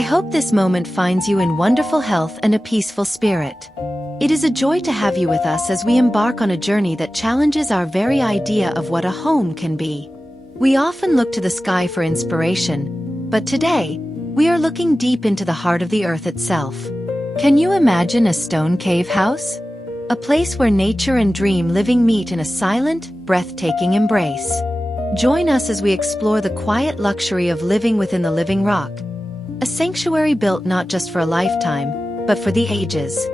I hope this moment finds you in wonderful health and a peaceful spirit. It is a joy to have you with us as we embark on a journey that challenges our very idea of what a home can be. We often look to the sky for inspiration, but today, we are looking deep into the heart of the earth itself. Can you imagine a stone cave house? A place where nature and dream living meet in a silent, breathtaking embrace. Join us as we explore the quiet luxury of living within the living rock. A sanctuary built not just for a lifetime, but for the ages.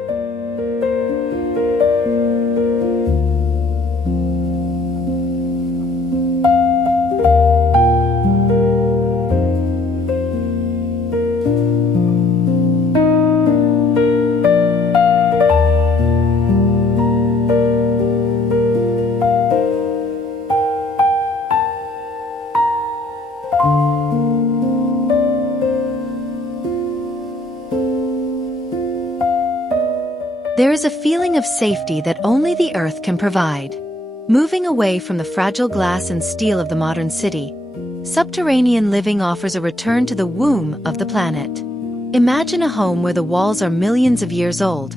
There is a feeling of safety that only the earth can provide. Moving away from the fragile glass and steel of the modern city, subterranean living offers a return to the womb of the planet. Imagine a home where the walls are millions of years old,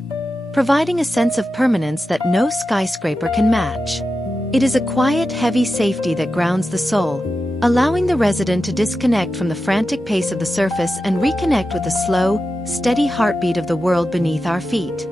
providing a sense of permanence that no skyscraper can match. It is a quiet, heavy safety that grounds the soul, allowing the resident to disconnect from the frantic pace of the surface and reconnect with the slow, steady heartbeat of the world beneath our feet.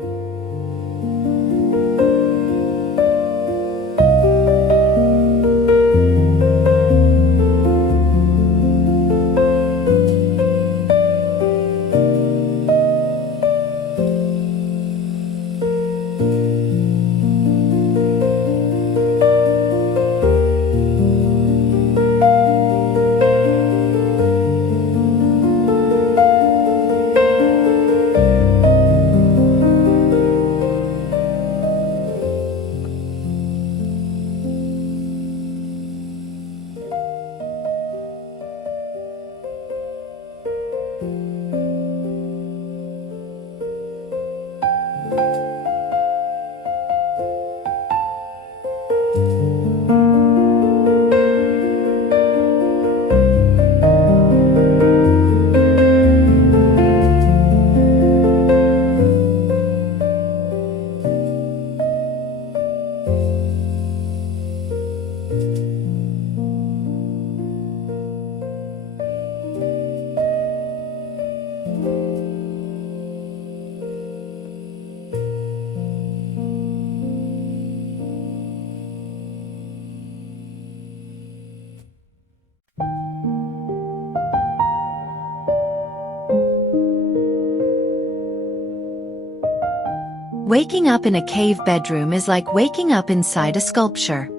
Waking up in a cave bedroom is like waking up inside a sculpture.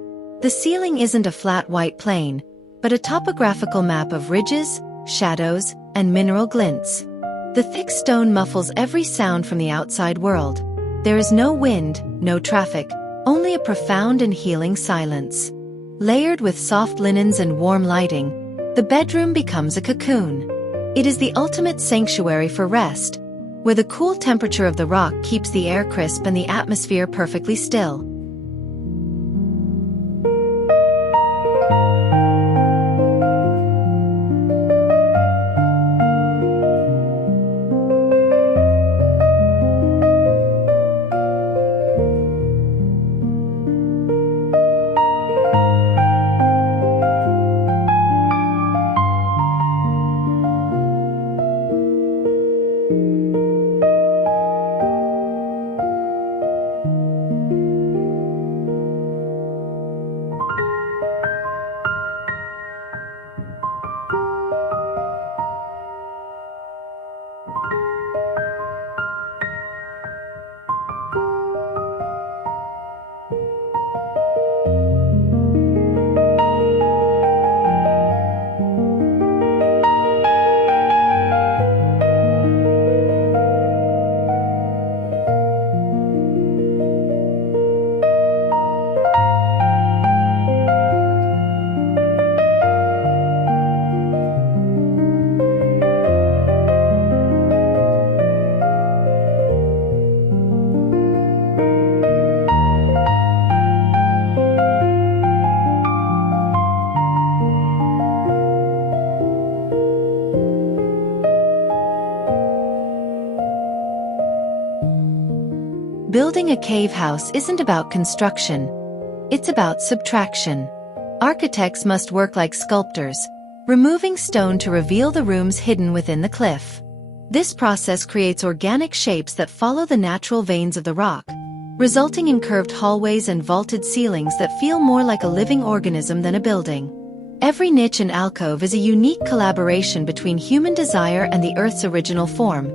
The ceiling isn't a flat white plane, but a topographical map of ridges, shadows, and mineral glints. The thick stone muffles every sound from the outside world. There is no wind, no traffic, only a profound and healing silence. Layered with soft linens and warm lighting, the bedroom becomes a cocoon. It is the ultimate sanctuary for rest, where the cool temperature of the rock keeps the air crisp and the atmosphere perfectly still. Building a cave house isn't about construction. It's about subtraction. Architects must work like sculptors, removing stone to reveal the rooms hidden within the cliff. This process creates organic shapes that follow the natural veins of the rock, resulting in curved hallways and vaulted ceilings that feel more like a living organism than a building. Every niche and alcove is a unique collaboration between human desire and the Earth's original form,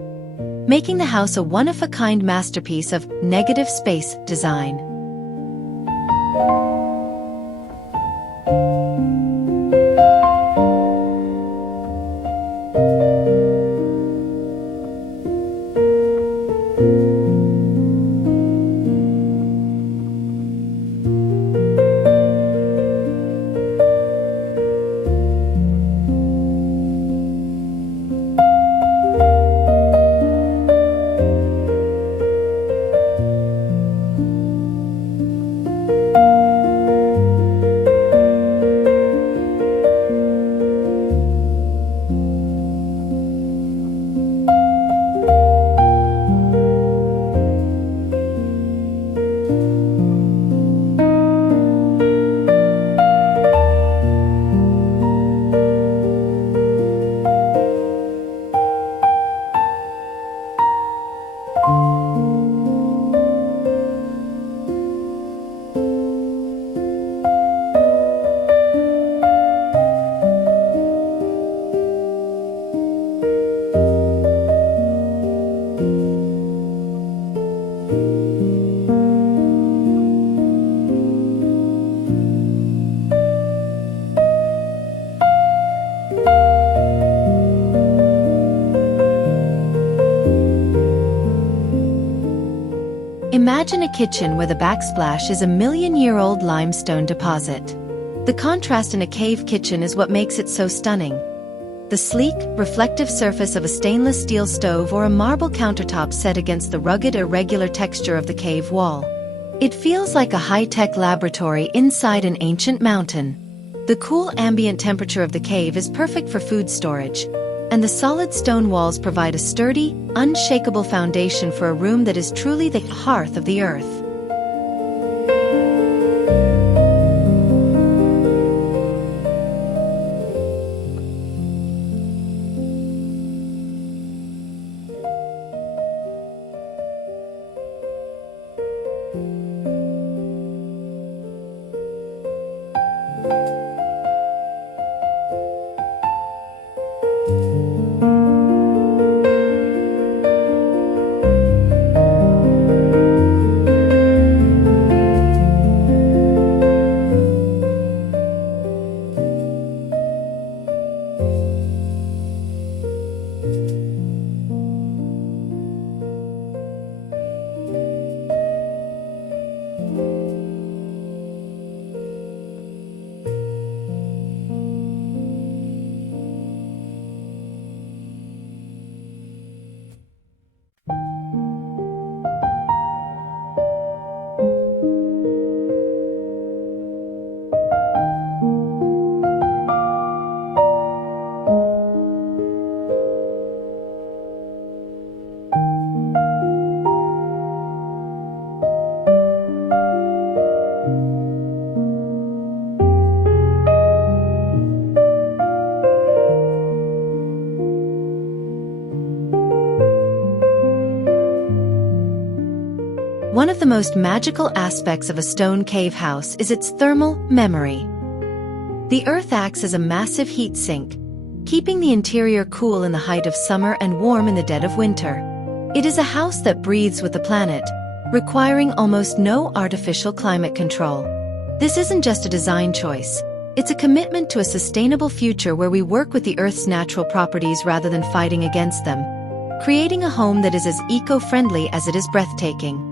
making the house a one-of-a-kind masterpiece of negative space design. Imagine a kitchen where the backsplash is a million-year-old limestone deposit. The contrast in a cave kitchen is what makes it so stunning. The sleek, reflective surface of a stainless steel stove or a marble countertop set against the rugged, irregular texture of the cave wall. It feels like a high-tech laboratory inside an ancient mountain. The cool ambient temperature of the cave is perfect for food storage, and the solid stone walls provide a sturdy, unshakable foundation for a room that is truly the hearth of the earth. One of the most magical aspects of a stone cave house is its thermal memory. The earth acts as a massive heat sink, keeping the interior cool in the height of summer and warm in the dead of winter. It is a house that breathes with the planet, requiring almost no artificial climate control. This isn't just a design choice. It's a commitment to a sustainable future where we work with the Earth's natural properties rather than fighting against them, creating a home that is as eco-friendly as it is breathtaking.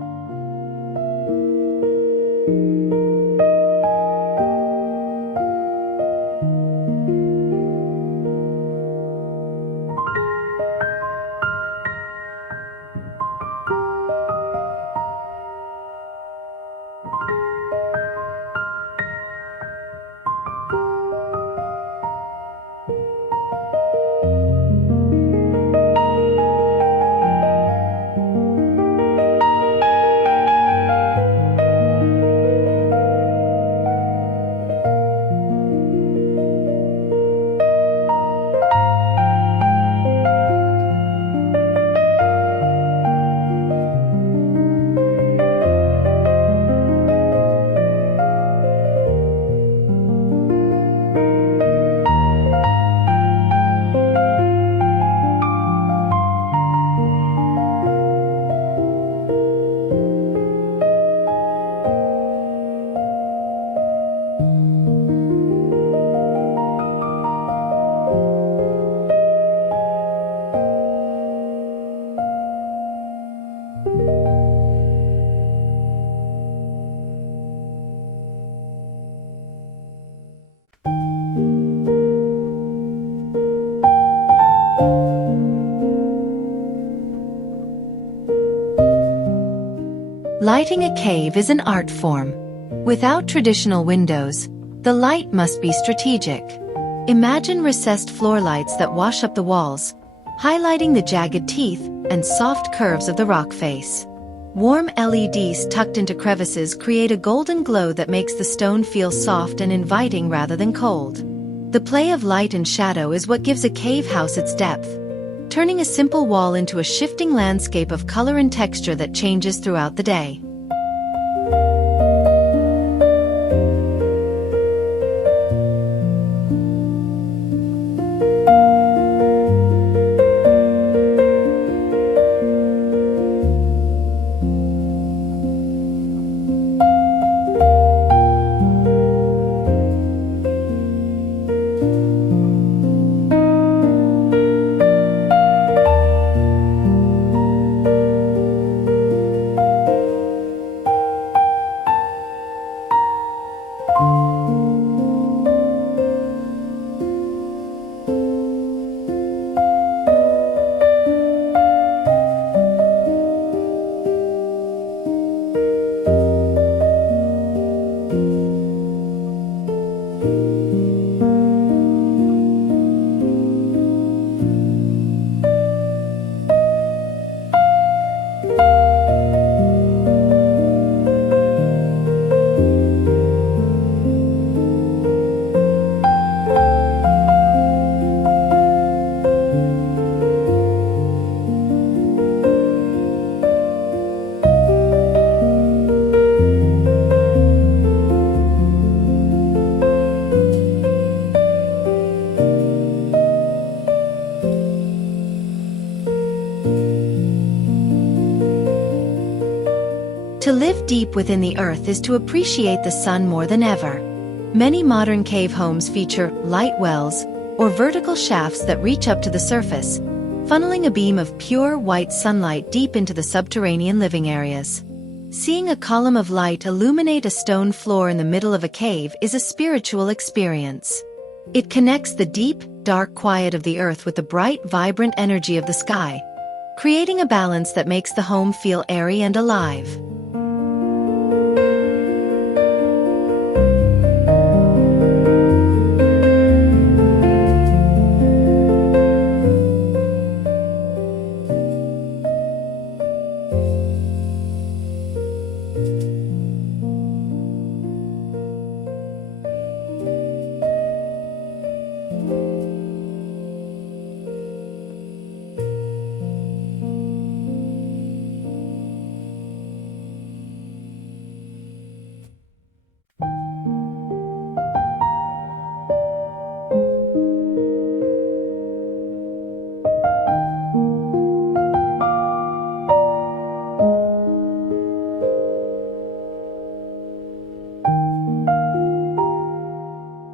Lighting a cave is an art form. Without traditional windows, the light must be strategic. Imagine recessed floor lights that wash up the walls, highlighting the jagged teeth and soft curves of the rock face. Warm LEDs tucked into crevices create a golden glow that makes the stone feel soft and inviting rather than cold. The play of light and shadow is what gives a cave house its depth, turning a simple wall into a shifting landscape of color and texture that changes throughout the day. To live deep within the earth is to appreciate the sun more than ever. Many modern cave homes feature light wells, or vertical shafts that reach up to the surface, funneling a beam of pure white sunlight deep into the subterranean living areas. Seeing a column of light illuminate a stone floor in the middle of a cave is a spiritual experience. It connects the deep, dark quiet of the earth with the bright, vibrant energy of the sky, creating a balance that makes the home feel airy and alive.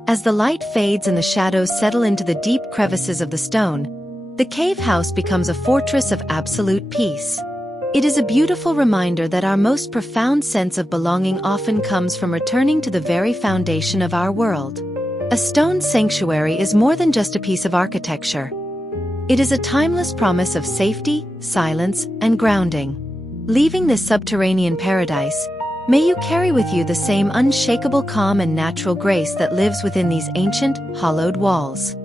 As the light fades and the shadows settle into the deep crevices of the stone, the cave house becomes a fortress of absolute peace. It is a beautiful reminder that our most profound sense of belonging often comes from returning to the very foundation of our world. A stone sanctuary is more than just a piece of architecture. It is a timeless promise of safety, silence, and grounding. Leaving this subterranean paradise, may you carry with you the same unshakable calm and natural grace that lives within these ancient, hollowed walls.